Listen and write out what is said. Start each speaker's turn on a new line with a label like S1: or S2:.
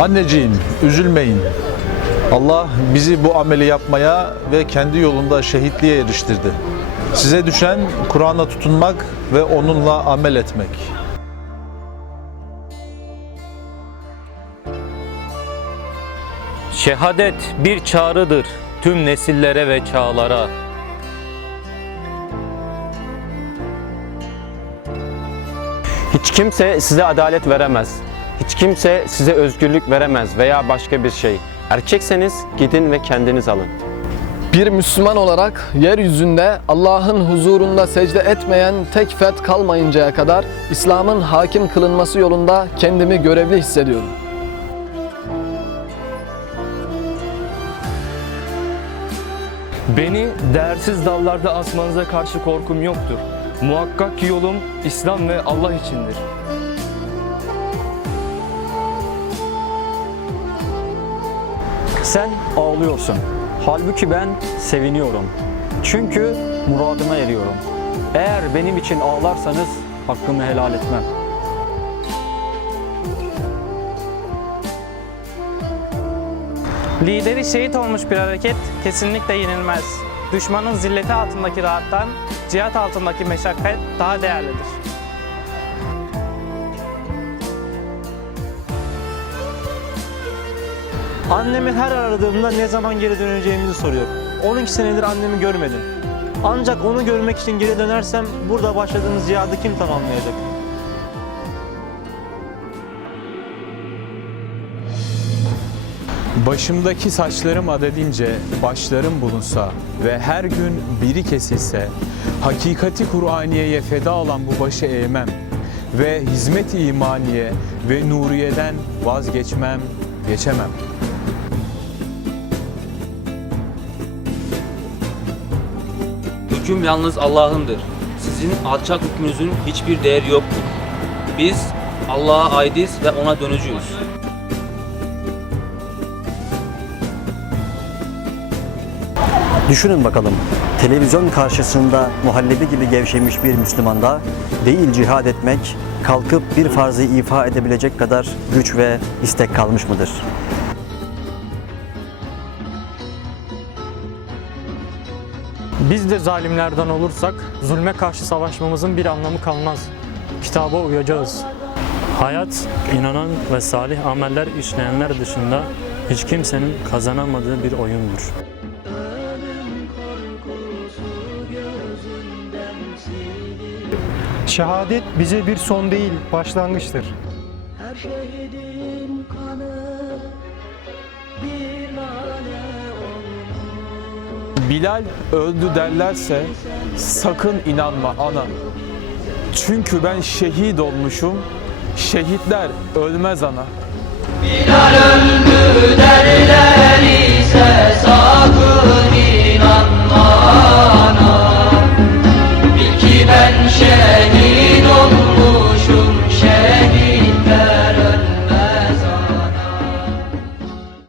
S1: Anneciğim üzülmeyin. Allah bizi bu ameli yapmaya ve kendi yolunda şehitliğe eriştirdi. Size düşen Kur'an'a tutunmak ve onunla amel etmek.
S2: Şehadet bir çağrıdır tüm nesillere ve çağlara.
S3: Hiç kimse size adalet veremez. Hiç kimse size özgürlük veremez veya başka bir şey. Erkekseniz gidin ve kendiniz alın.
S4: Bir Müslüman olarak yeryüzünde Allah'ın huzurunda secde etmeyen tek fert kalmayıncaya kadar İslam'ın hakim kılınması yolunda kendimi görevli hissediyorum.
S5: Beni değersiz dallarda asmanıza karşı korkum yoktur. Muhakkak ki yolum İslam ve Allah içindir.
S6: Sen ağlıyorsun. Halbuki ben seviniyorum. Çünkü muradıma eriyorum. Eğer benim için ağlarsanız hakkımı helal etmem.
S7: Lideri şehit olmuş bir hareket kesinlikle yenilmez. Düşmanın zilleti altındaki rahattan cihat altındaki meşakkat daha değerlidir.
S8: Annemi her aradığımda ne zaman geri döneceğimizi soruyor. 12 senedir annemi görmedim. Ancak onu görmek için geri dönersem burada başladığımız cihadı kim tamamlayacak?
S9: Başımdaki saçlarım adedince başlarım bulunsa ve her gün biri kesilse, hakikati Kur'aniye'ye feda olan bu başı eğmem ve hizmet-i imaniye ve nuriyeden vazgeçmem, geçemem.
S2: Hüküm yalnız Allah'ındır. Sizin alçak hükmünüzün hiçbir değeri yoktur. Biz Allah'a aidiz ve ona dönücüyüz.
S10: Düşünün bakalım, televizyon karşısında muhallebi gibi gevşemiş bir Müslümanda değil cihad etmek, kalkıp bir farzı ifa edebilecek kadar güç ve istek kalmış mıdır?
S5: Biz de zalimlerden olursak zulme karşı savaşmamızın bir anlamı kalmaz. Kitaba uyacağız. Hayat, inanan ve salih ameller işleyenler dışında hiç kimsenin kazanamadığı bir oyundur.
S11: Şehadet bize bir son değil, başlangıçtır.
S12: Her şehidin kanı bir lale
S9: Bilal öldü derlerse sakın inanma ana. Çünkü ben şehit olmuşum, şehitler ölmez ana.
S12: Bilal öldü derler